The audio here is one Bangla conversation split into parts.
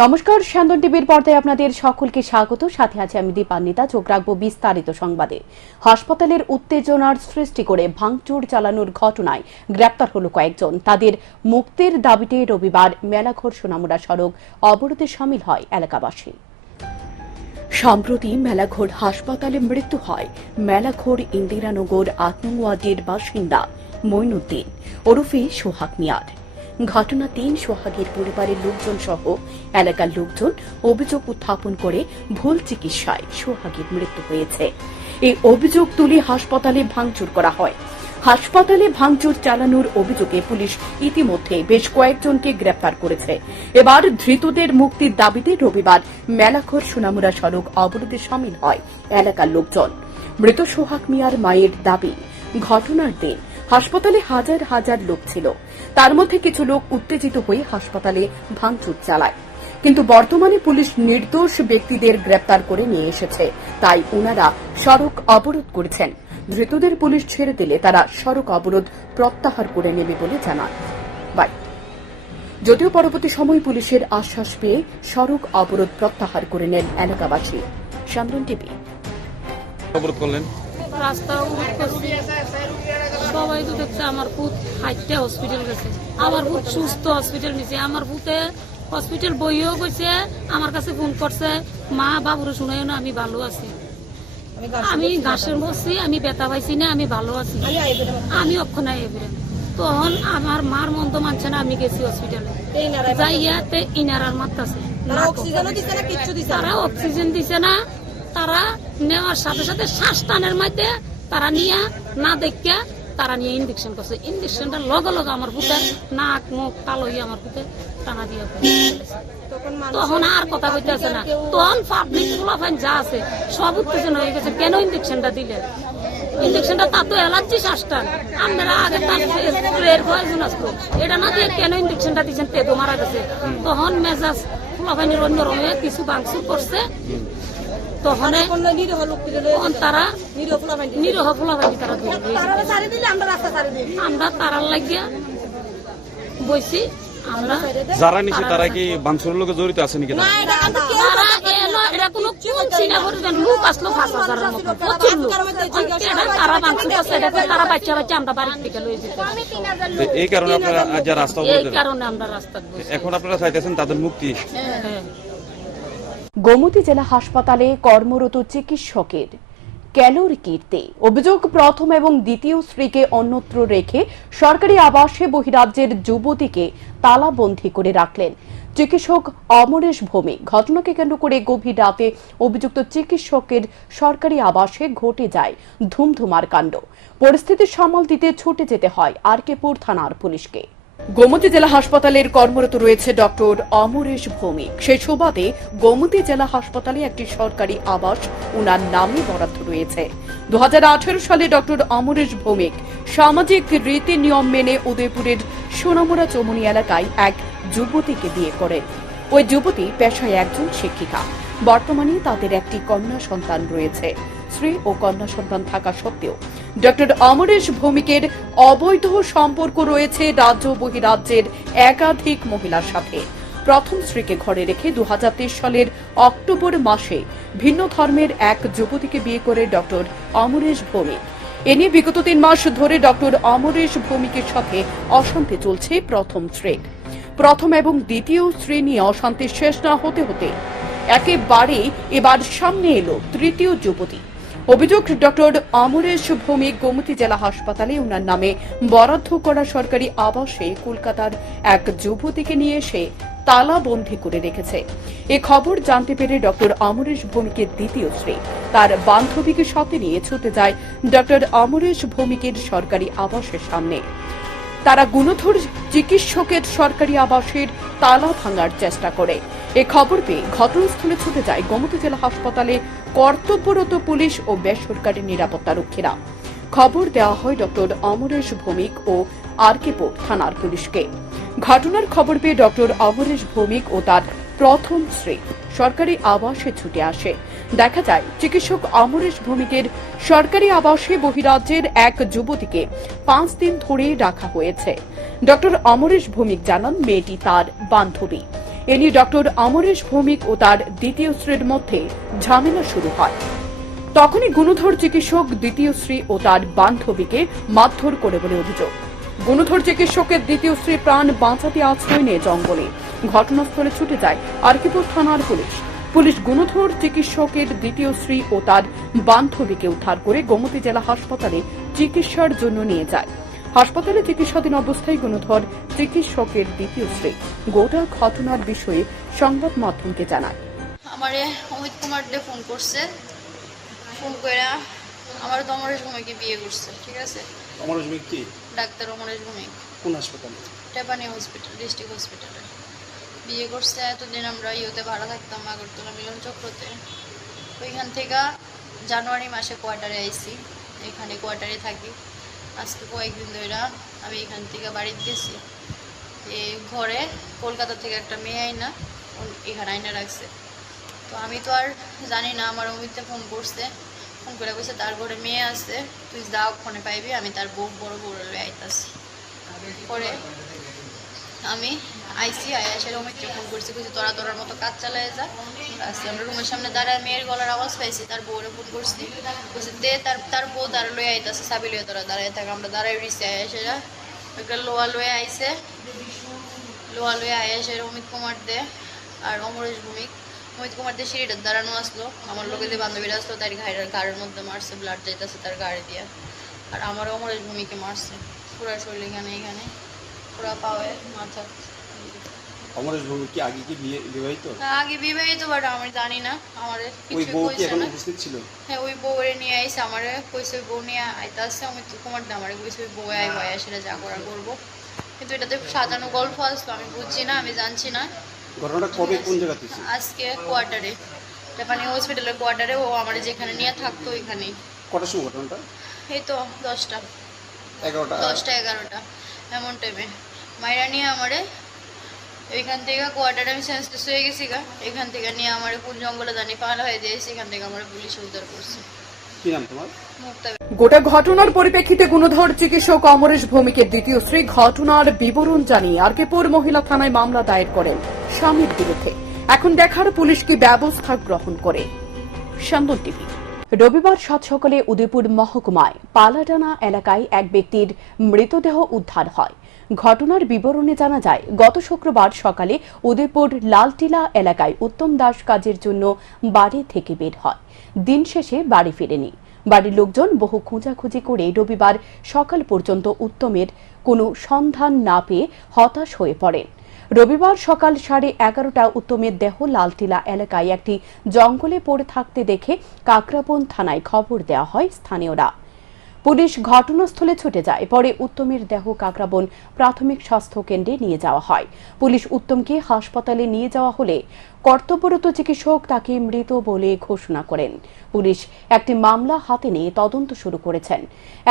নমস্কার, স্যান্দন টিভির পর্দায় আপনাদের সকলকে স্বাগত। সাথে আছে আমি দীপান্বিতা। চোখ রাখবো বিস্তারিত সংবাদে। হাসপাতালের উত্তেজনার সৃষ্টি করে ভাঙচুর চালানোর ঘটনায় গ্রেপ্তার হলো কয়েকজন। তাদের মুক্তির দাবিতে রবিবার মেলাঘর সোনামুড়া সড়ক অবরোধে শামিল হয় এলাকাবাসী। সম্প্রতি মেলাঘর হাসপাতালে মৃত্যু হয় মেলাঘর ইন্দিরানগর ৮ নং ওয়ার্ডের বাসিন্দা মইনুদ্দিন ওরফে সোহাগ মিয়ার। ঘটনা ৩ সোহাগের পরিবারের লোকজন সহ এলাকার লোকজন অভিযোগ উত্থাপন করে ভুল চিকিৎসায় সোহাগের মৃত্যু হয়েছে। এই অভিযোগ তুলে হাসপাতালে ভাঙচুর করা হয়। হাসপাতালে ভাঙচুর চালানোর অভিযোগে পুলিশ ইতিমধ্যে বেশ কয়েকজনকে গ্রেপ্তার করেছে। এবার ধৃতদের মুক্তির দাবিতে রবিবার মেলাঘর সোনামুড়া সড়ক অবরোধে শামিল হয় এলাকার লোকজন। মৃত সোহাগ মিয়ার মায়ের দাবি, ঘটনার দিন হাসপাতালে হাজার হাজার লোক ছিল। তার মধ্যে কিছু লোক উত্তেজিত হয়ে হাসপাতালে ভাঙচুর চালায়, কিন্তু বর্তমানে পুলিশ নির্দোষ ব্যক্তিদের গ্রেপ্তার করে নিয়ে এসেছে, তাই ওনারা সড়ক অবরোধ করেছেন। ধৃতদের পুলিশ ছেড়ে দিলে তারা সড়ক অবরোধ প্রত্যাহার করে নেবে বলে জানান। যদিও পরবর্তী সময় পুলিশের আশ্বাস পেয়ে সড়ক অবরোধ প্রত্যাহার করে নেন এলাকাবাসী। স্যান্দন টিভি। অবরোধ করলেন, রাস্তা অবরোধ করছি। সবাই তো দেখছে আমার পুত হাইটে হসপিটাল গেছে, আমার পুত সুস্থ হসপিটাল নিছে। আমার পুতে হসপিটাল বইও গেছে, আমার কাছে ফোন করছে, মা বাবুরে শুনাইও না, আমি ভালো আছি, আমি ঘাসের বসছি, আমি ব্যথা পাইছি না, আমি ভালো আছি, আমি অক্ষণায় এবারে। তখন আমার মার মন তো মানছে না, আমি গেছি হসপিটালে যাইয়াতে ইনারার মারতাছে, তারা অক্সিজেন দিছে না। তারা নেওয়ার সাথে সাথে শ্বাস টানের মধ্যে তারা নিয়ে না দেখিয়া তারা নিয়ে ইঞ্জেকশন করছে। ইঞ্জেকশনটা লগে লগে আমার পুতে নাক মুখ কালো হয়ে আমার পুতে টানা দিয়ে তখন আর কথা কইতেছে না। তখন পাবলিক ফুলাফাইন যা আছে সব উত্তেজনা হয়ে গেছে, কেন ইঞ্জেকশনটা দিলে? ইঞ্জেকশনটা তার তো অ্যালার্জি শ্বাসটান, আপনারা আগে তার প্রয়োজন আসতো, এটা না দিয়ে কেন ইঞ্জেকশনটা দিচ্ছেন? তেতো মারা গেছে। তখন মেজাজ ফুলাফাইনের অন্য রঙে কিছু ভাঙচুর করছে। তখন তারা নিরহ ফুলাফাইনি তারা আমরা তারার লাগিয়া বইছি। আমরা যারা নিচে তারা কি ভাঙচুরের লোকে জড়িত আছে নাকি? তারা এলো, এটা কোনো চিনা করবেন লোক আসলো ৫,০০০-এর মতো, প্রচুর লোক। তারা ভাঙচুর করছে, তারা বাচ্চা বাচ্চা আমরা বাড়ির থেকে লয়ে যেতে। এই কারণে আপনারা আজ রাস্তা এই কারণে আমরা রাস্তা এখন আপনারা চাইতেছেন তাদের মুক্তি। গোমতী জেলা হাসপাতালে কর্মরত চিকিৎসকের ক্যালোরি কীর্তি অভিযোগ, প্রথম এবং দ্বিতীয় স্ত্রীকে অন্যত্র রেখে সরকারি আবাসে বহিরাজ্যের যুবতীকে তালাবন্দী করে রাখলেন চিকিৎসক অমরেশ ভৌমিক। ঘটনাকে কেন্দ্র করে গভীর রাতে অভিযুক্ত চিকিৎসকের সরকারি আবাসে ঘটে যায় ধুমধুমার কাণ্ড। পরিস্থিতি সামাল দিতে ছুটে যেতে হয় আরকেপুর থানার পুলিশকে। গোমতী জেলা হাসপাতালের কর্মরত রয়েছে ডক্টর অমরেশ ভৌমিক। সেই সুবাদে গোমতী জেলা হাসপাতালে একটি সরকারি আবাস উনার নামে বরাদ্দ রয়েছে। 2018 সালে ডক্টর অমরেশ ভৌমিক সামাজিক রীতি নিয়ম মেনে উদয়পুরের সোনামুড়া চৌমুনি এলাকায় এক যুবতীকে বিয়ে করেন। ওই যুবতী পেশায় একজন শিক্ষিকা। বর্তমানে তাদের একটি কন্যা সন্তান রয়েছে। স্ত্রী ও কন্যা সন্তান থাকা সত্ত্বেও ডক্টর অমরেশ ভৌমিকের অবৈধ সম্পর্ক রয়েছে রাজ্য বহিরাজ্যের একাধিক মহিলার সাথে। প্রথম স্ত্রীকে ঘরে রেখে 2023 সালের অক্টোবর মাসে ভিন্ন ধর্মের এক যুবতীকে বিয়ে করে ডক্টর অমরেশ ভৌমিক। এ নিয়ে বিগত 3 মাস ধরে ডক্টর অমরেশ ভৌমিকের সাথে অশান্তি চলছে প্রথম স্ত্রীর। প্রথম এবং দ্বিতীয় স্ত্রী নিয়ে অশান্তি শেষ না হতে হতে একেবারে এবার সামনে এলো তৃতীয় যুবতী। অভিযোগ, ডক্টর অমরেশ ভৌমিক গোমতী জেলা হাসপাতালে উনার নামে বরাদ্দ করা সরকারি আবাসে কলকাতার এক যুবতীকে নিয়ে এসে তালাবন্দী করে রেখেছে। এ খবর জানতে পেরে ডক্টর অমরেশ ভৌমিকের দ্বিতীয় স্ত্রী তার বান্ধবীকে সাথে নিয়ে ছুটে যায় ডক্টর অমরেশ ভৌমিকের সরকারি আবাসের সামনে। তারা গুণধর চিকিৎসকের সরকারি আবাসের তালা ভাঙার চেষ্টা করে। এ খবর পেয়ে ঘটনাস্থলে ছুটে যায় গোমতী জেলা হাসপাতালে কর্তব্যরত পুলিশ ও বেসরকারি নিরাপত্তারক্ষীরা। খবর দেওয়া হয় ডক্টর অমরেশ ভৌমিক ও আরকেপুর থানার পুলিশকে। ঘটনার খবর পেয়ে ডক্টর অমরেশ ভৌমিক ও তার প্রথম স্ত্রী সরকারি আবাসে ছুটে আসে। দেখা যায় চিকিৎসক অমরেশ ভৌমিকের সরকারি আবাসে বহিরাজ্যের এক যুবতীকে 5 দিন ধরে রাখা হয়েছে। ডক্টর অমরেশ ভৌমিক জানান মেয়েটি তার বান্ধবী। এ নিয়ে ডক্টর অমরেশ ভৌমিক ও তার দ্বিতীয় স্ত্রীর মধ্যে ঝামেলা শুরু হয়। তখনই গুণধর চিকিৎসক দ্বিতীয় স্ত্রী ও তার বান্ধবীকে মারধর করে বলে অভিযোগ। গুণধর চিকিৎসকের দ্বিতীয় স্ত্রী প্রাণ বাঁচাতে আশ্রয় নিয়ে জঙ্গলে। ঘটনাস্থলে ছুটে যায় আরকিপুর থানার পুলিশ গুণধর চিকিৎসকের দ্বিতীয় স্ত্রী ও তার বান্ধবীকে উদ্ধার করে গোমতী জেলা হাসপাতালে চিকিৎসার জন্য নিয়ে যায়। হাসপাতালে চিকিৎসাধীন অবস্থায় গুণধর চিকিৎসকের দ্বিতীয় স্ত্রী গোটা ঘটনার বিষয়ে সংবাদ মাধ্যমকে জানায়। আমারে অমিত কুমার দে ফোন করছে, ফোন করে আমার তো অমরেশ ভূমিকে বিয়ে করছে। ঠিক আছে, অমরেশ ভূমিক কি? ডাক্তার অমরেশ ভূমিক। কোন হাসপাতালে? টেপানি হসপিটাল, ডিস্ট্রিক্ট হসপিটালে বিয়ে করছে। এতদিন আমরা ইয়েতে ভাড়া থাকতাম আগরতলা মিলন চক্রতে। ওইখান থেকে জানুয়ারি মাসে কোয়ার্টারে আইছি, এখানে কোয়ার্টারে থাকি। আজকে কয়েকদিন ধরে আমি এখান থেকে বাড়িতে গেছি। এই ঘরে কলকাতা থেকে একটা মেয়ে আইনা এখানে আইনা রাখছে। তো আমি তো আর জানি না, আমার অমিতে ফোন করছে, ফোন করে বলছে তার ঘরে মেয়ে আছে, তুই যাও ফোনে পাইবি, আমি তার বড় আইতাছি। পরে আমি আইসি আয়াসের অমিতকে ফোন করছি, বলছি তোরার মতো কাজ চালায় যা। আসছি আমরা রুমের সামনে দাঁড়ায়, মেয়ের গলার আওয়াজ পাইছি, তার বউরে ফোন করছি, বলছি দে তার বউ দাঁড়া লয়ে আইতাছে, সাবি লয়ে তোরা দাঁড়ায় থাকে। আমরা দাঁড়ায় রয়েছি, আয়াসেরা একটা লোয়া লয়ে আইসে, লোয়া লয়ে আয়াসের অমিত কুমার দে আর অমরেশ ভূমিক। অমিত কুমার দে সিঁড়িটার দাঁড়ানো আসলো, আমার লোকে যে বান্ধবীরা আসলো তার ঘাড়ের মধ্যে মারছে, ব্লাড যাইতেছে তার গাড়ি দিয়ে। আর আমার অমরেশ ভূমিকে মারছে পুরা শরীর, এখানে পুরা পাওয়ে মাথা। অমরেশ ভূমিক কি আগে কি বিবাহিত? আগে বিবাহিত, বাট আমি জানি না, আমার ওই কিছু বউ কি কইছে এখন না। উপস্থিত ছিল? হ্যাঁ, ওই বউরে নিয়ে আইসে, আমারে কইছে ওই বউ নিয়ে আইতে আসছে। অমিত কুমার দে আমারে কইছে ওই বউ আইব, সেটা যা করার করবো। কিন্তু এটাতে সাজানো গল্প আসলো, আমি বুঝছি না, আমি জানছি না। ঘটনাটা কবে কোন জায়গাতে হয়েছে? আজকে কোয়ার্টারে, জাপানি হসপিটালের কোয়ার্টারে, ও আমার যেখানে নিয়ে থাকতো ওইখানেই। কটার সময় ঘটনাটা? এই তো 10টা 11টা এমন টাইমে মাইরা নিয়ে আমারে ওইখান থেকে কোয়ার্টারে, আমি সেন্সলেস হয়ে গেছি গা, এখান থেকে নিয়ে আমার কোন জঙ্গলে জানি পালা হয়ে দিয়েছে, এখান থেকে আমার পুলিশ উদ্ধার করছে। কি নাম তোমার? মুক্তা। গোটা ঘটনার পরিপ্রেক্ষিতে গুণধর চিকিৎসক অমরেশ ভৌমিকের দ্বিতীয় স্ত্রী ঘটনার বিবরণ জানিয়ে আরকেপুর মহিলা থানায় মামলা দায়ের করেন স্বামীর বিরুদ্ধে। এখন দেখার পুলিশ কি ব্যবস্থা গ্রহণ করে। সান্দন টিভি। রবিবার সাত সকালে উদয়পুর মহকুমায় পালাডানা এলাকায় এক ব্যক্তির মৃতদেহ উদ্ধার হয়। ঘটনার বিবরণে জানা যায়, গত শুক্রবার সকালে উদয়পুর লালটিলা এলাকায় উত্তম দাস কাজের জন্য বাড়ি থেকে বের হয়। দিন শেষে বাড়ি ফিরেনি। বাড়ির লোকজন বহু খোঁজাখুঁজি করে রবিবার সকাল পর্যন্ত উত্তমের কোনো সন্ধান না পেয়ে হতাশ হয়ে পড়েন। রবিবার সকাল 11:30 উত্তমের দেহ লালটিলা এলাকায় একটি জঙ্গলে পড়ে থাকতে দেখে কাকরাবন থানায় খবর দেওয়া হয় স্থানীয়রা। পুলিশ ঘটনাস্থলে ছুটে যায়। পরে উত্তমের দেহ কাকরাবন প্রাথমিক স্বাস্থ্য কেন্দ্রে নিয়ে যাওয়া হয়। পুলিশ উত্তমকে হাসপাতালে নিয়ে যাওয়া হলে কর্তব্যরত চিকিৎসক তাকে মৃত বলে ঘোষণা করেন। পুলিশ একটি মামলা হাতে নিয়ে তদন্ত শুরু করেছেন।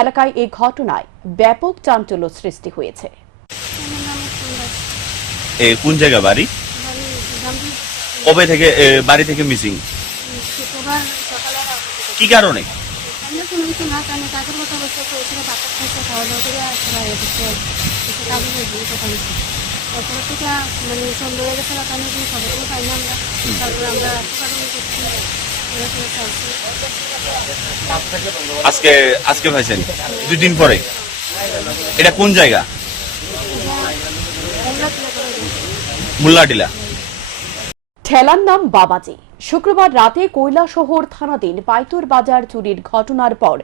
এলাকায় এই ঘটনায় ব্যাপক চাঞ্চল্য সৃষ্টি হয়েছে। কোন জায়গা বাড়ি? কবে থেকে বাড়ি থেকে মিসিং? শুক্রবার সকালে কি কারণে? আমি কোনো কিছু না জানি, কাজের কথা বলতে করেছিল, বাচ্চা খাইতে খাওয়া দাওয়া করে আসলে কাজে বলছি কথা বলছি। তারপরে থেকে মানে সন্ধ্যা হয়ে গেছে, আমি খবরগুলো পাই না আমরা। তারপরে আমরা আজকে ভাইছেন 2 দিন পরে। এটা কোন জায়গা? মুল্লাটিলা। ঠেলার নাম বাবাজি। শুক্রবার রাতে কৈলাসহর থানাধীন পাইতুর বাজার চুরির ঘটনার পর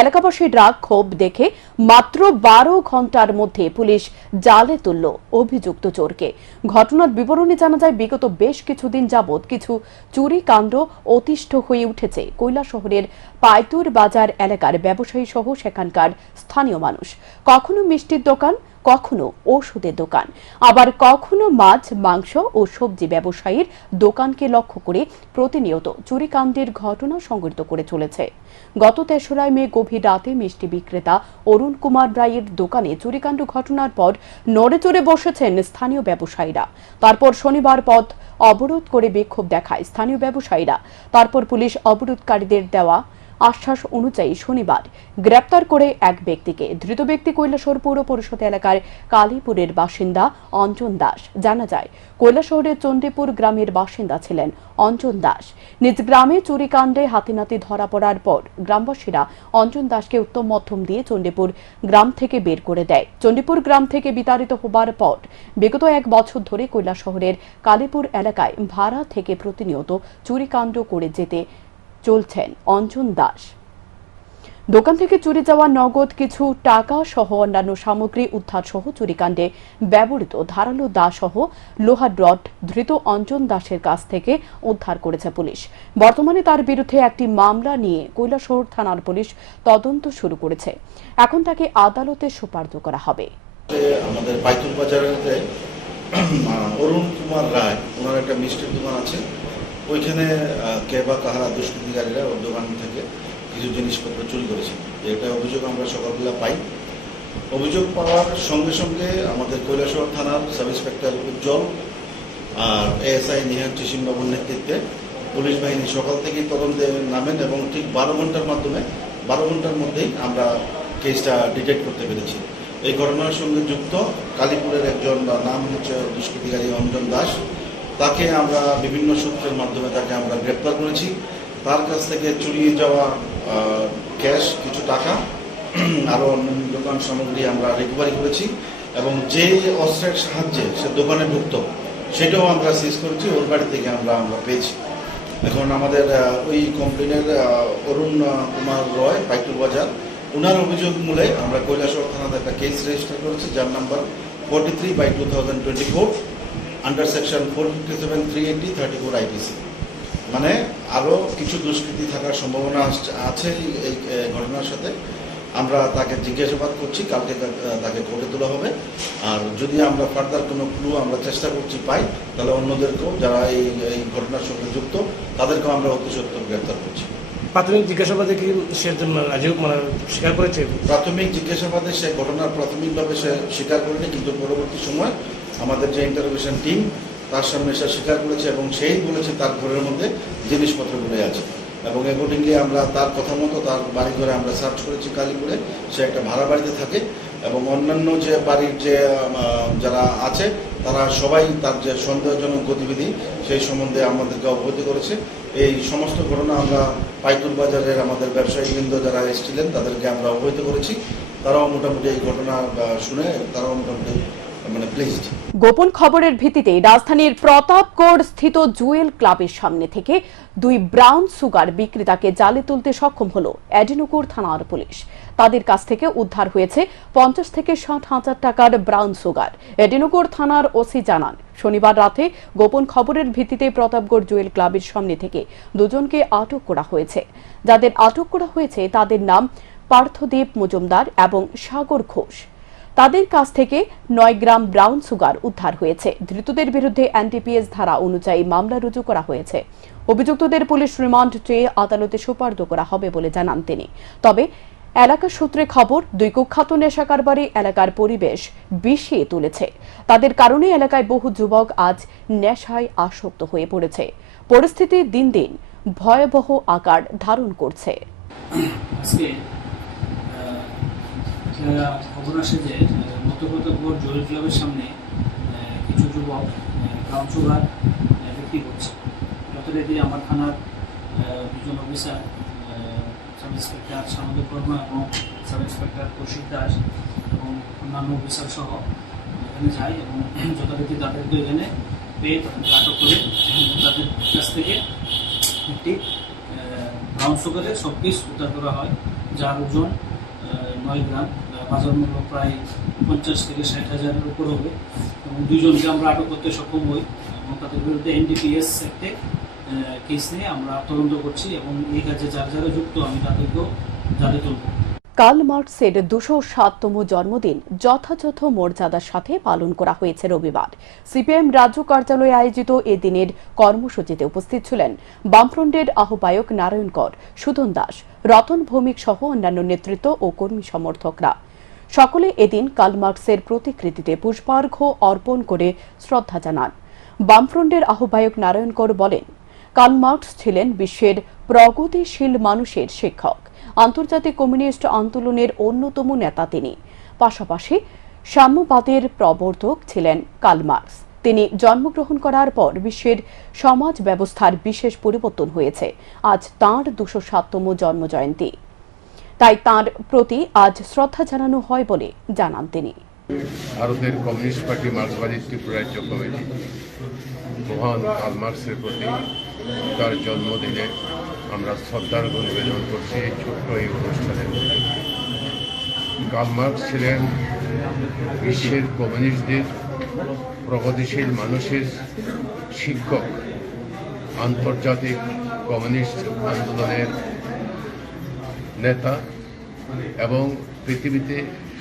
এলাকাবাসীর রাগ ক্ষোভ দেখে মাত্র 12 ঘন্টার মধ্যে পুলিশ জালে তুলল অভিযুক্ত চোরকে। ঘটনার বিবরণে জানা যায়, বিগত বেশ কিছুদিন যাবৎ কিছু চুরি কাণ্ড অতিষ্ঠ হয়ে উঠেছে কৈলাসহরের পাইতুর বাজার এলাকার ব্যবসায়ী সহ সেখানকার স্থানীয় মানুষ। কখনো মিষ্টির দোকান, কখনো ওষুধের দোকান, আবার কখনো মাছ, মাংস ও সবজি ব্যবসায়ীর দোকানকে লক্ষ্য করে প্রতিনিয়ত চুরিকাণ্ডের ঘটনা সংঘটিত করে চলেছে। গত 3রা মে গভীর রাতে মিষ্টি বিক্রেতা অরুণ কুমার রায়ের দোকানে চুরিকাণ্ড ঘটনার পর নড়েচড়ে বসেছেন স্থানীয় ব্যবসায়ীরা। তারপর শনিবার পথ অবরোধ করে বিক্ষোভ দেখায় স্থানীয় ব্যবসায়ীরা। তারপর পুলিশ অবরোধকারীদের দেওয়া আশ্বাস অনুযায়ী শনিবার গ্রেপ্তার করে এক ব্যক্তিকে। ধৃত ব্যক্তি কৈলাসহর পৌর পরিষদ এলাকার কালীপুরের বাসিন্দা অঞ্জন দাস। জানা যায়, কৈলাসহরের চণ্ডীপুর গ্রামের বাসিন্দা ছিলেন অঞ্জন দাস। নিজ গ্রামে চুরিকাণ্ডে হাতেনাতে ধরা পড়ার পর গ্রামবাসীরা অঞ্জন দাসকে উত্তম মধ্যম দিয়ে চণ্ডীপুর গ্রাম থেকে বের করে দেয়। চণ্ডীপুর গ্রাম থেকে বিতাড়িত হবার পর বিগত 1 বছর ধরে কৈলাসহরের কালীপুর এলাকায় ভাড়া থেকে প্রতিনিয়ত চুরিকাণ্ড করে যেতে চলছেন অঞ্জন দাস। দোকান থেকে চুরি যাওয়া নগদ কিছু টাকা সহ অন্যান্য সামগ্রী উদ্ধার সহ চুরিকাণ্ডে ব্যবহৃত ধারালো দা সহ লোহার রড ধৃত অঞ্জন দাসের কাছ থেকে উদ্ধার করেছে পুলিশ। বর্তমানে তার বিরুদ্ধে একটি মামলা নিয়ে কৈলাসহর থানার পুলিশ তদন্ত শুরু করেছে। এখন তাকে আদালতে সোপর্দ করা হবে। আমাদের বাইতুল বাজারেতে অরুণ কুমার রায়, ওনার একটা মিষ্টির দোকান আছে, ওইখানে কে বা কাহারা দুষ্কৃতিকারীরা ওর দোকান থেকে কিছু জিনিসপত্র চুরি করেছে। এটা অভিযোগ আমরা সকালবেলা পাই। অভিযোগ পাওয়ার সঙ্গে সঙ্গে আমাদের কৈলাসহর থানার সাব ইন্সপেক্টর উজ্জ্বল আর এএসআই নিহার চিসিমবাবুর নেতৃত্বে পুলিশ বাহিনী সকাল থেকেই তদন্তে নামেন এবং ঠিক 12 ঘন্টার মধ্যেই আমরা কেসটা ডিটেক্ট করতে পেরেছি। এই ঘটনার সঙ্গে যুক্ত কালীপুরের একজন নাম হচ্ছে দুষ্কৃতিকারী অঞ্জন দাস। তাকে আমরা বিভিন্ন সূত্রের মাধ্যমে তাকে আমরা গ্রেপ্তার করেছি। তার কাছ থেকে চুরিয়ে যাওয়া ক্যাশ, কিছু টাকা, আরও অন্যান্য দোকান সামগ্রী আমরা রিকভারি করেছি এবং যে অস্ত্রের সাহায্যে সে দোকানে ঢুকত সেটাও আমরা সিজ করেছি। ওর বাড়ি থেকে আমরা পেয়েছি। এখন আমাদের ওই কমপ্লেনের অরুণ কুমার রয়, বাইতুল বাজার, ওনার অভিযোগ মূলে আমরা কৈলাসহর থানাতে একটা কেস রেজিস্টার করেছি, যার নাম্বার 43/2024 আন্ডার সেকশন 457, 380, 34 IPC। মানে আরও কিছু দুষ্কৃতি থাকার সম্ভাবনা আছে এই ঘটনার সাথে। আমরা তাকে জিজ্ঞাসাবাদ করছি, কালকে তাকে কোর্টে তোলা হবে। আর যদি আমরা ফার্দার কোনো ক্লু আমরা চেষ্টা করছি পাই, তাহলে অন্যদেরকেও যারা এই ঘটনার সঙ্গে যুক্ত তাদেরকেও আমরা অতি সত্বর গ্রেপ্তার করছি। প্রাথমিক জিজ্ঞাসাবাদে কি সে স্বীকার করেছে? প্রাথমিক জিজ্ঞাসাবাদে সে ঘটনার প্রাথমিকভাবে সে স্বীকার করেনি, কিন্তু পরবর্তী সময় আমাদের যে ইন্টারোগেশন টিম তার সামনে সে স্বীকার করেছে এবং সেই বলেছে তার ঘরের মধ্যে জিনিসপত্রগুলো আছে। এবং অ্যাকর্ডিংলি আমরা তার কথা মতো তার বাড়ি ঘরে আমরা সার্চ করেছি কালীপুরে। সে একটা ভাড়া বাড়িতে থাকে এবং অন্যান্য যে বাড়ির যে যারা আছে তারা সবাই তার যে সন্দেহজনক গতিবিধি সেই সম্বন্ধে আমাদেরকে অবগত করেছে। এই সমস্ত ঘটনা আমরা বাইতুল বাজারের আমাদের ব্যবসায়ীবৃন্দ যারা এসেছিলেন তাদেরকে আমরা অবহিত করেছি। তারাও মোটামুটি এই ঘটনা শুনে তারাও মোটামুটি প্লিজড। গোপন খবরের ভিত্তিতে রাজধানীর প্রতাপগড় স্থিত জুয়েল ক্লাবের সামনে থেকে 2 ব্রাউন সুগার বিক্রেতাকে জালে তুলতে সক্ষম হল এডিনগর থানার পুলিশ। তাদের কাছ থেকে উদ্ধার হয়েছে 50 থেকে 60 হাজার টাকার ব্রাউন সুগার। এডিনগর থানার ওসি জানান, শনিবার রাতে গোপন খবরের ভিত্তিতে প্রতাপগড় জুয়েল ক্লাবের সামনে থেকে 2 জনকে আটক করা হয়েছে। যাদের আটক করা হয়েছে তাদের নাম পার্থদীপ মজুমদার এবং সাগর ঘোষ। তাদের কাছ থেকে 9 গ্রাম ব্রাউন সুগার উদ্ধার হয়েছে। ধৃতদের বিরুদ্ধে NDPS ধারা অনুযায়ী মামলা রুজু করা হয়েছে। অভিযুক্তদের পুলিশ রিমান্ড চেয়ে আদালতে সোপর্দ করা হবে বলে জানান তিনি। তবে এলাকার সূত্রে খবর, 2 কুখ্যাত নেশা কারবারি এলাকার পরিবেশ বিষিয়ে তুলেছে। তাদের কারণে এলাকায় বহু যুবক আজ নেশায় আসক্ত হয়ে পড়েছে। পরিস্থিতি দিন দিন ভয়াবহ আকার ধারণ করছে। খবর আসে যে প্রতাপগড় জুয়েল ক্লাবের সামনে কিছু যুবক ব্রাউন সুগার বিক্রি করছে। যথারীতি আমার থানার 2 জন অফিসার, সাব ইন্সপেক্টর সামুদ্রিক কর্মা এবং সাব ইন্সপেক্টর কৌশিক দাস এবং অন্যান্য অফিসার সহ এখানে যায় এবং যথারীতি তাদেরকে এখানে পেয়ে তাদেরকে আটক করে তাদের কাছ থেকে একটি ব্রাউন সুগারের শোপিস উদ্ধার করা হয়, যার ওজন 9 গ্রাম, বাজার মূল্য প্রায় 50 থেকে 60 হাজারের উপর হবে। এবং 2 জনকে আমরা আটক করতে সক্ষম হই এবং তাদের বিরুদ্ধে NDPS অ্যাক্টে কেস নিয়ে আমরা তদন্ত করছি এবং এই কাজে যারা যুক্ত আমি তাদেরকেও জালে তুলব। কার্ল মার্কসের 207তম জন্মদিন যথাযথ মর্যাদার সাথে পালন করা হয়েছে রবিবার। সিপিএম রাজ্য কার্যালয়ে আয়োজিত এ দিনের কর্মসূচিতে উপস্থিত ছিলেন বামফ্রন্টের আহ্বায়ক নারায়ণ কর, সুধন দাস, রতন ভৌমিক সহ অন্যান্য নেতৃত্ব ও কর্মী সমর্থকরা। সকলে এদিন কার্ল মার্কসের প্রতিকৃতিতে পুষ্পার্ঘ্য অর্পণ করে শ্রদ্ধা জানান। বামফ্রন্টের আহ্বায়ক নারায়ণ কর বলেন, কার্ল মার্কস ছিলেন বিশ্বের প্রগতিশীল মানুষের শিক্ষক, আন্তর্জাতিক কমিউনিস্ট আন্দোলনের অন্যতম নেতা তিনি। পাশাপাশি সাম্যবাদের প্রবর্তক ছিলেন কার্ল মার্কস। তিনি জন্মগ্রহণ করার পর বিশ্বের সমাজ ব্যবস্থার বিশেষ পরিবর্তন হয়েছে। আজ তাঁর 207তম জন্মজয়ন্তী, তাই তাঁর প্রতি আজ শ্রদ্ধা জানানো হয় বলে জানান তিনি। ভারতের কমিউনিস্ট পার্টি মার্ক্সবাদী ত্রিপুরাজ্য কমিটি মহান কার্ল মার্কসের প্রতি তার জন্মদিনে আমরা শ্রদ্ধার্ঘ্য নিবেদন করছি এই ছোট্ট এই অনুষ্ঠানে। কার্ল মার্কস ছিলেন বিশ্বের কমিউনিস্টদের, প্রগতিশীল মানুষের শিক্ষক, আন্তর্জাতিক কমিউনিস্ট আন্দোলনের নেতা এবং পৃথিবীতে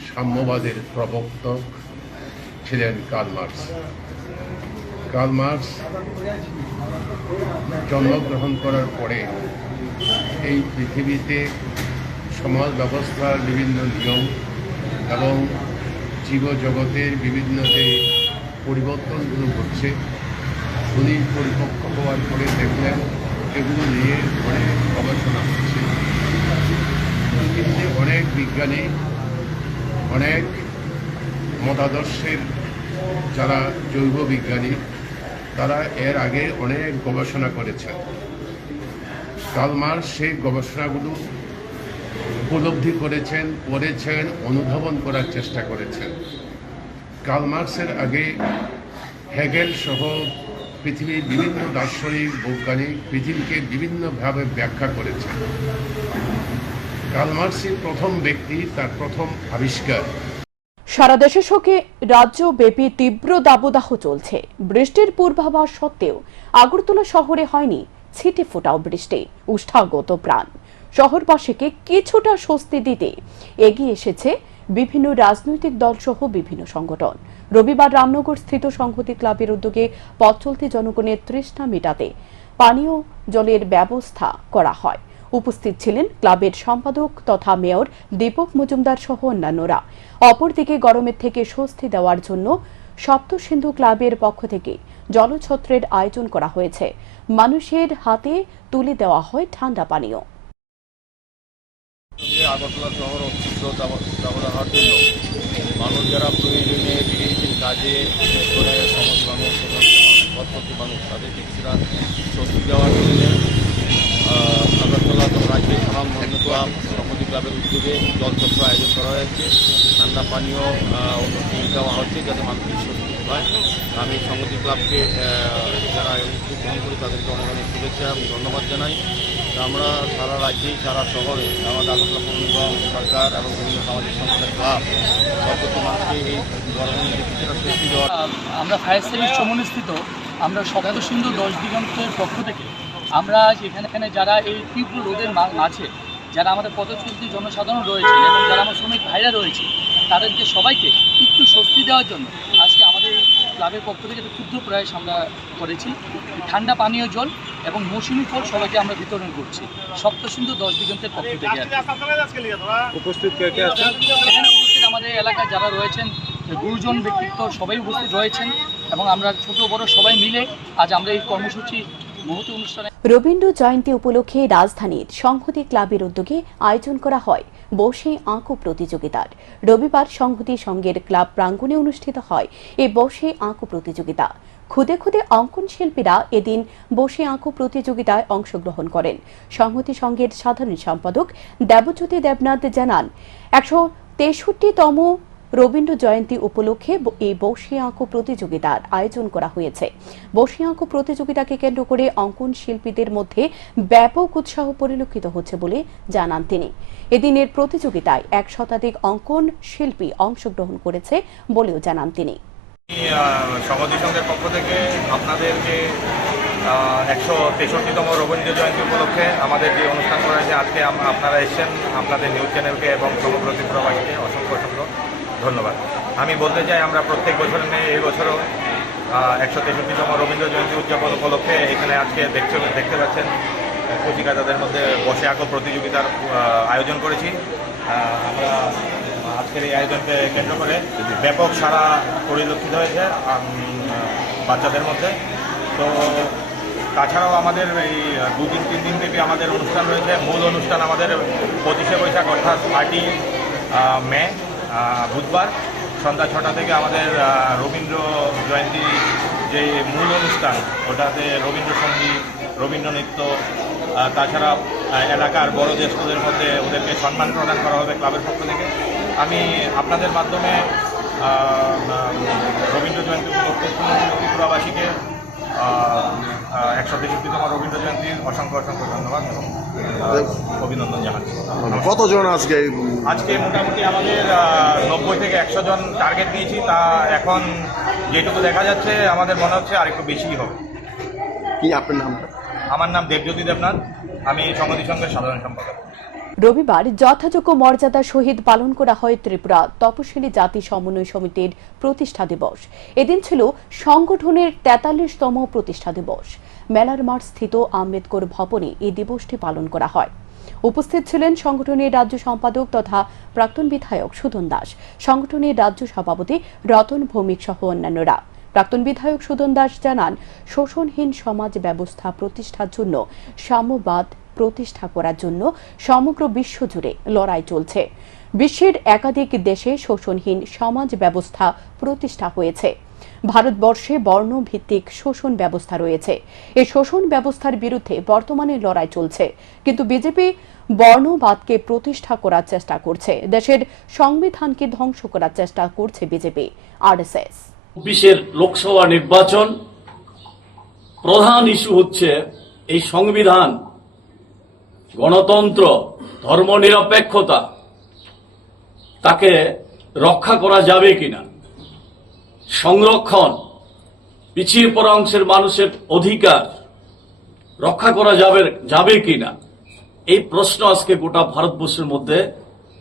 সাম্যবাদের প্রবক্তা ছিলেন কার্ল মার্কস। কার্ল মার্কস জন্মগ্রহণ করার পরে এই পৃথিবীতে সমাজ ব্যবস্থার বিভিন্ন নিয়ম এবং জীবজগতের বিভিন্ন যে পরিবর্তনগুলো ঘটছে, উনি পরিপক্ক হওয়ার পরে দেখলেন এগুলো নিয়ে অনেক গবেষণা হচ্ছে। কিন্তু অনেক বিজ্ঞানী, অনেক মতাদর্শের যারা জৈব বিজ্ঞানী, তারা এর আগে অনেক গবেষণা করেছেন। কার্ল মার্কস সেই গবেষণাগুলো উপলব্ধি করেছেন, পড়েছেন, অনুধাবন করার চেষ্টা করেছেন। কার্ল মার্কসের আগে হেগেল সহ পৃথিবীর বিভিন্ন দার্শনিক বৈজ্ঞানিক পৃথিবীকে বিভিন্নভাবে ব্যাখ্যা করেছেন। কার্ল মার্কসই প্রথম ব্যক্তি, তার প্রথম আবিষ্কার। সারা দেশের শোকে রাজ্যব্যাপী তীব্র দাবদাহ চলছে। বৃষ্টির পূর্বাভাস সত্ত্বেও আগরতলা শহরে হয়নি ছিটে ফোটাও বৃষ্টি। উষ্ঠাগত প্রাণ শহরবাসীকে কিছুটা স্বস্তি দিতে এগিয়ে এসেছে বিভিন্ন রাজনৈতিক দল সহ বিভিন্ন সংগঠন। রবিবার রামনগর স্থিত সংহতি ক্লাবের উদ্যোগে পথ চলতি জনগণের তৃষ্ণা মেটাতে পানীয় জলের ব্যবস্থা করা হয়। উপস্থিত ছিলেন ক্লাবের সম্পাদক তথা মেয়র দীপক মজুমদার সহ অন্যান্যরা। অপরদিকে গরমের থেকে স্বস্তি দেওয়ার জন্য সপ্তসিন্ধু ক্লাবের পক্ষ থেকে জলছত্রের আয়োজন করা হয়েছে। মানুষের হাতে তুলে দেওয়া হয় ঠান্ডা পানীয়। আগরতলা শহর অস্তিত্ব দাবদাহর জন্য মানুষ যারা প্রয়োজনে বেরিয়েছেন কাজে, বিশেষ করে সমাজ মানুষ, পথপথী মানুষ, তাদের কিছুটা স্বস্তি দেওয়ার জন্য আগরতলা রাজ্যের সাধারণ বন্ধু ক্লাব সংহতি ক্লাবের উদ্যোগে জলছত্র আয়োজন করা হয়েছে। ঠান্ডা পানীয় অনুষ্ঠান দেওয়া হচ্ছে যাতে মানুষের স্বস্তি হয়। আমি সংহতি ক্লাবকে যারা উদ্যোগ গ্রহণ করি তাদেরকে অনেক অনেক শুভেচ্ছা এবং ধন্যবাদ জানাই। আমরা সারা রাজ্যেই, সারা শহরে আমাদের আগরতলা পৌর নিগম, সরকার এবং বিভিন্ন সামাজিক সংস্থার ক্লাব সর্বত্র মানুষকে এই গরমের মধ্যে কিছুটা স্বস্তি দেওয়ার। আমরা ফায়ার সার্ভিস চমনস্থিত আমরা সপ্তসিন্ধু 10 দিগন্তের পক্ষ থেকে আমরা আজ এখানে যারা এই তীব্র রোদের মাঝে যারা আমাদের পথচলতি জনসাধারণ রয়েছে এবং যারা আমার শ্রমিক ভাইরা রয়েছে, তাদেরকে সবাইকে একটু স্বস্তি দেওয়ার জন্য আজকে আমাদের এই ক্লাবের পক্ষ থেকে একটা ক্ষুদ্র প্রয়াস আমরা করেছি। ঠান্ডা পানীয় জল এবং মৌসুমী ফল সবাইকে আমরা বিতরণ করছি সপ্তসিন্ধু 10 দিগন্তের পক্ষ থেকে। উপস্থিত কে কে আছেন? এখানে উপস্থিত আমাদের এলাকায় যারা রয়েছেন গুরুজন ব্যক্তিত্ব সবাই উপস্থিত রয়েছেন এবং আমরা ছোট বড় সবাই মিলে আজ আমরা এই কর্মসূচি মহতি অনুষ্ঠানে। রবীন্দ্র জয়ন্তী উপলক্ষে রাজধানীর সংহতি ক্লাবের উদ্যোগে আয়োজন করা হয় বসে আঁকো প্রতিযোগিতার। রবিবার সংহতি সংঘের ক্লাব প্রাঙ্গণে অনুষ্ঠিত হয় এই বসে আঁকো প্রতিযোগিতা। খুদে খুদে অঙ্কন শিল্পীরা এদিন বসে আঁকো প্রতিযোগিতায় অংশগ্রহণ করেন। সংহতি সংঘের সাধারণ সম্পাদক দেবজ্যোতি দেবনাথ জানান, 163তম রবীন্দ্র জয়ন্তী উপলক্ষে এই বসে আঁকো প্রতিযোগিতার আয়োজন করা হয়েছে। বসে আঁকো প্রতিযোগিতাকে কেন্দ্র করে অঙ্কন শিল্পীদের মধ্যে ব্যাপক উৎসাহ পরিলক্ষিত হচ্ছে বলে জানান তিনি। এদিনের প্রতিযোগিতায় 1 শতাধিক অঙ্কন শিল্পী অংশগ্রহণ করেছে বলেও জানান তিনি। সংহতি সংঘের পক্ষ থেকে আপনাদেরকে 163তম রবীন্দ্র জয়ন্তী উপলক্ষে আমাদের যে অনুষ্ঠান করা হয়েছে, আজকে আপনারা এসেছেন, আপনাদের নিউজ চ্যানেলকে এবং সমগ্র ত্রিপুরাবাসীকে অসংখ্য অসংখ্য ধন্যবাদ। আমি বলতে চাই, আমরা প্রত্যেক বছরের নিয়ে এই বছরও 163তম রবীন্দ্র জয়ন্তী উদযাপন উপলক্ষে এখানে আজকে দেখতে পাচ্ছেন কচিকাচাদের মধ্যে বসে আঁকো প্রতিযোগিতার আয়োজন করেছি। আমরা আজকের এই আয়োজনকে কেন্দ্র করে ব্যাপক সাড়া পরিলক্ষিত হয়েছে বাচ্চাদের মধ্যে। তো তাছাড়াও আমাদের এই 2-3 দিন থেকে আমাদের অনুষ্ঠান রয়েছে। মূল অনুষ্ঠান আমাদের 25শে বৈশাখ অর্থাৎ 30 মে বুধবার সন্ধ্যা 6টা থেকে আমাদের রবীন্দ্র জয়ন্তী যে মূল অনুষ্ঠান, ওটাতে রবীন্দ্রসঙ্গীত, রবীন্দ্র নৃত্য, তাছাড়া এলাকার বড় জ্যেষ্ঠদের মধ্যে ওদেরকে সম্মান প্রদান করা হবে ক্লাবের পক্ষ থেকে। আমি আপনাদের মাধ্যমে রবীন্দ্র জয়ন্তী উপলক্ষে ত্রিপুরাবাসীকে 163তম রবীন্দ্র জয়ন্তীর অসংখ্য ধন্যবাদ এবং অভিনন্দন জানাচ্ছি। কতজন আজকে মোটামুটি আমাদের 90 থেকে 100 জন টার্গেট দিয়েছি, তা এখন যেটুকু দেখা যাচ্ছে আমাদের মনে হচ্ছে আরেকটু বেশিই হবে। কি আপনার নামটা? আমার নাম দেবজ্যোতি দেবনাথ, আমি সংহতি সংঘের সাধারণ সম্পাদক। রবিবার যথাযোগ্য মর্যাদা সহিত পালন করা হয় ত্রিপুরা তপশিলি জাতি সমন্বয় সমিতির প্রতিষ্ঠা দিবস। এদিন ছিল সংগঠনের 43তম প্রতিষ্ঠা দিবস। মেলার মাঠ স্থিত আম্বেদকর ভবনে এই দিবসটি পালন করা হয়। উপস্থিত ছিলেন সংগঠনের রাজ্য সম্পাদক তথা প্রাক্তন বিধায়ক সুধন দাস, সংগঠনের রাজ্য সভাপতি রতন ভৌমিক সহ অন্যান্যরা। প্রাক্তন বিধায়ক সুধন দাস জানান, শোষণহীন সমাজ ব্যবস্থা প্রতিষ্ঠার জন্য সাম্যবাদ প্রতিষ্ঠা করার জন্য সমগ্র বিশ্বজুড়ে লড়াই চলছে। বিশ্বের একাধিক দেশে শোষণহীন সমাজ ব্যবস্থা প্রতিষ্ঠা হয়েছে। ভারতবর্ষে বর্ণভিত্তিক শোষণ ব্যবস্থা রয়েছে। এই শোষণ ব্যবস্থার বিরুদ্ধে বর্তমানে লড়াই চলছে, কিন্তু বিজেপি বর্ণবাদকে প্রতিষ্ঠা করার চেষ্টা করছে। দেশের সংবিধানকে ধ্বংস করার চেষ্টা করছে বিজেপি, আরএসএস। ২৬ লোকসভা নির্বাচন, প্রধান ইস্যু হচ্ছে এই সংবিধান, গণতন্ত্র, ধর্মনিরপেক্ষতা, তাকে রক্ষা করা যাবে কিনা, সংরক্ষণ, পিছিয়ে পড়া অংশের মানুষের অধিকার রক্ষা করা যাবে কিনা, এই প্রশ্ন আজকে গোটা ভারতবর্ষের মধ্যে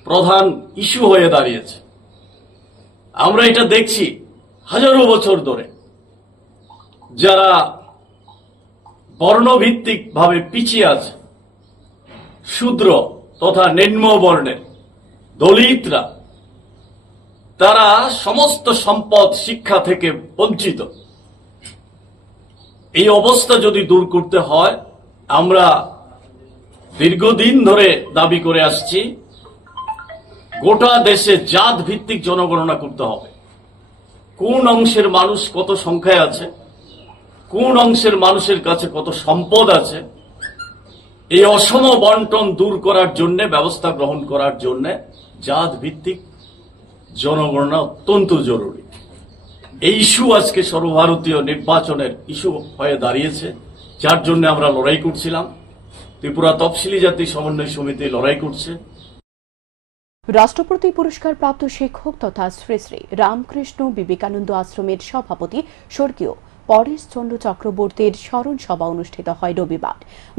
প্রধান ইস্যু হয়ে দাঁড়িয়েছে। আমরা এটা দেখছি হাজারো বছর ধরে যারা বর্ণভিত্তিক ভাবে পিছিয়ে আছে, শূদ্র তথা নিম্ন বর্ণের দলিতরা, তারা সমস্ত সম্পদ শিক্ষা থেকে বঞ্চিত। এই অবস্থা যদি দূর করতে হয়, আমরা দীর্ঘদিন ধরে দাবি করে আসছি গোটা দেশে জাত ভিত্তিক জনগণনা করতে হবে। কোন অংশের মানুষ কত সংখ্যায় আছে, কোন অংশের মানুষের কাছে কত সম্পদ আছে, এই অসম বন্টন দূর করার জন্য, ব্যবস্থা গ্রহণ করার জন্য জাত ভিত্তিক জনগণনা অত্যন্ত জরুরি। এই ইস্যু আজকে সর্বভারতীয় নির্বাচনের ইস্যু হয়ে দাঁড়িয়েছে, যার জন্য আমরা লড়াই করছিলাম। ত্রিপুরা তফসিলি জাতি সমন্বয় সমিতি লড়াই করছে। রাষ্ট্রপতি পুরস্কার প্রাপ্ত শিক্ষক তথা শ্রী শ্রী রামকৃষ্ণ বিবেকানন্দ আশ্রমের সভাপতি স্বর্গীয় পরেশ চন্দ্র চক্রবর্তীর স্মরণ সভা অনুষ্ঠিত হয় রবিবার।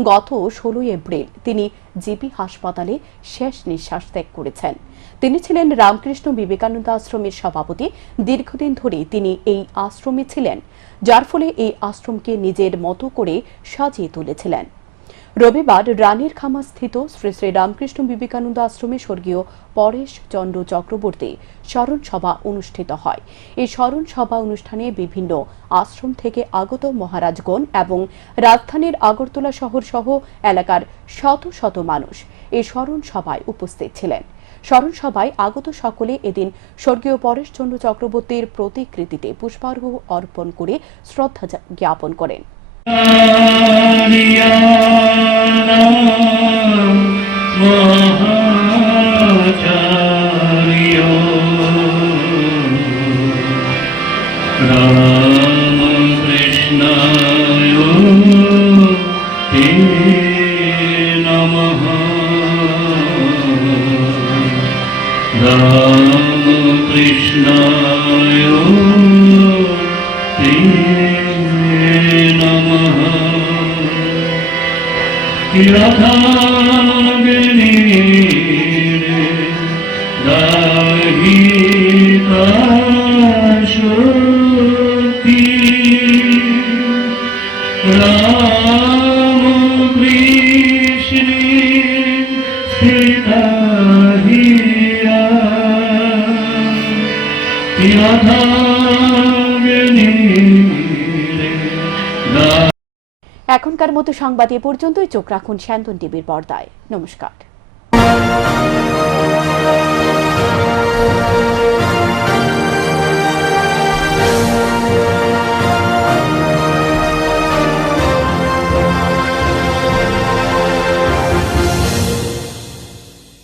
গত 16 এপ্রিল তিনি জিবি হাসপাতালে শেষ নিঃশ্বাস ত্যাগ করেছেন। তিনি ছিলেন রামকৃষ্ণ বিবেকানন্দ আশ্রমের সভাপতি। দীর্ঘদিন ধরে তিনি এই আশ্রমে ছিলেন, যার ফলে এই আশ্রমকে নিজের মতো করে সাজিয়ে তুলেছিলেন। রবিবার রানীর খামা স্থিত শ্রী শ্রী রামকৃষ্ণ বিবেকানন্দ আশ্রমে স্বর্গীয় পরেশ চন্দ্র চক্রবর্তী স্মরণ সভা অনুষ্ঠিত হয়। এই স্মরণ সভা অনুষ্ঠানে বিভিন্ন আশ্রম থেকে আগত মহারাজগণ এবং রাজধানীর আগরতলা শহর সহ এলাকার শত শত মানুষ এই স্মরণ সভায় উপস্থিত ছিলেন। স্মরণ সভায় আগত সকলে এদিন স্বর্গীয় পরেশ চন্দ্র চক্রবর্তীর প্রতিকৃতিতে পুষ্পার্ঘ্য অর্পণ করে শ্রদ্ধা জ্ঞাপন করেন। এখনকার মতো সংবাদ এ পর্যন্তই। চোখ রাখুন স্যান্দন টিভির পর্দায়। নমস্কার।